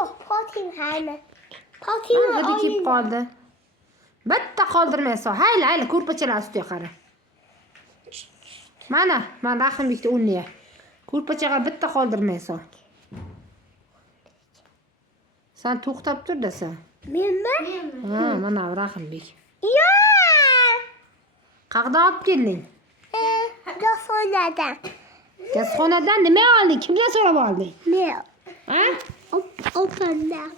Yo'q, Fotimani. Fotima hidi kelib qoldi. Bitta qoldirmaysan. Hayla, ko'rpachalar ustiga qara. Mana Rahimbekni o'rniga. Ko'rpachaga bitta qoldirmaysan. Sen to'xtab tur-da sen. Menmi? Ha, mana Rahimbek. Yo'q. Qayerdan olib kelding? Gazxonadan. Gazxonadan nima olding? Kimdan so'rab olding? Men. Ha? Opamdan.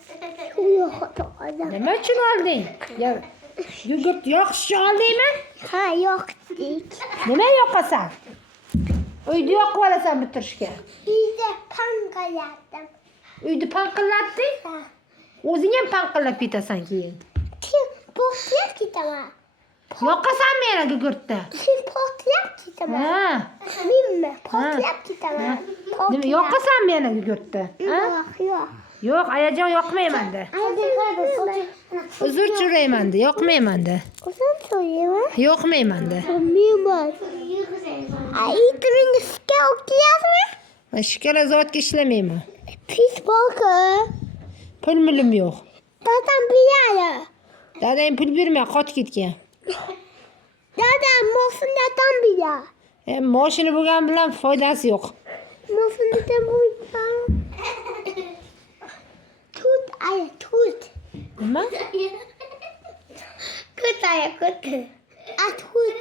Nima uchun olding? Yogurt yoqishga oldingmi? Ha, yoqdik. Nima yoqasan? Uyda yoqib olasan bitirishga. Uyda panqalatdim. Uyda panqillatding? Ha. O'zing ham panqillab ketasan keyin. Kim portlab ketaman? Yoqasanmi yana gugurtda? Kim portlab ketaman? Ha. Menmi? Portlab ketaman. Nima yoqasanmi yana gugurtda? Ha? Yo'q. Yo'q, ayajon yoqmayman-da. Uzr so'rayman-da, yoqmayman-da. Uzr so'rayman? Yoqmayman-da. Menman. Aytmingiz o'qiyapmi? Shikara zotga ishlamayman. Pis boka. Pul milim yo'q. Dadam biladi. Dadang pul bermay qochib ketgan. Dadam mashinadan biladi. Mashina bo'lgani bilan foydasi yo'q. Mashinadan biladi. Tut. Nima? Tut. Tut.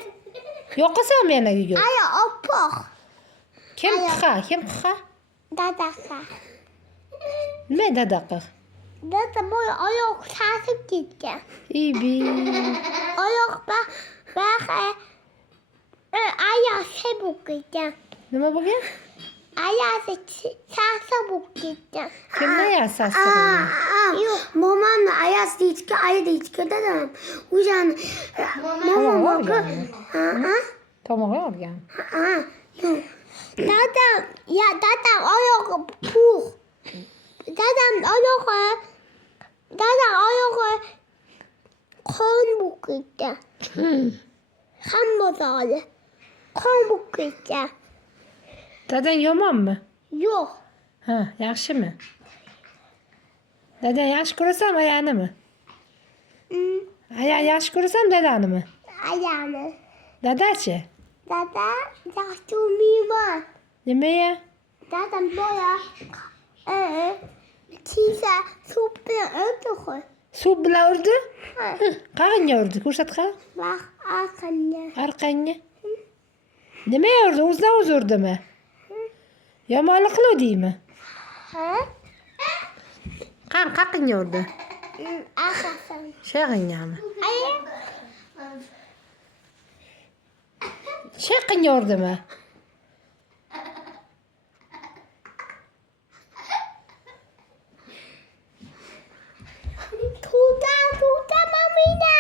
Yoqasanmi yana gugurt? Oppoq. Kim qiha? Dadaqa. Nima dadaqa? Dada boy oyoq tasib ketgan. Ibi. Oyoq oyoq sebib ketgan. Nima bo'lgan? Oyoq tasib ketgan. Kimni yasasi? Yo'q, momamni ayas deyishga, deyishga dadam. O'shani Tomog'i olgan. Yo'q. Dadam oyog'i puh. Dadam oyog'i qon bo'lib ketgan. Hamma zoli. Qon bo'lib ketgan. Dadang yomonmi? Yo'q. Ha, yaxshimi? Dadang yaxshi ko'rasanmi ayanimi? Ayan yaxshi ko'rasanmi dadanimi? Ayani. Dadachi? Dada yaxshi o'ymayman. Nimaga? Dadam boya tiysa suv bilan urdi. Suv bilan urdi? Qayerga urdi? Ko'rsatqa? Bak arqanga. Orqangga. Nima urdi? O'zidan o'zi urdimi? Yomonlik qiluvdingmi? Ha? Qayerga urdi? Arqasan. Shag'ingami? Ay. Shaqinga urdimi? Tuta mamina.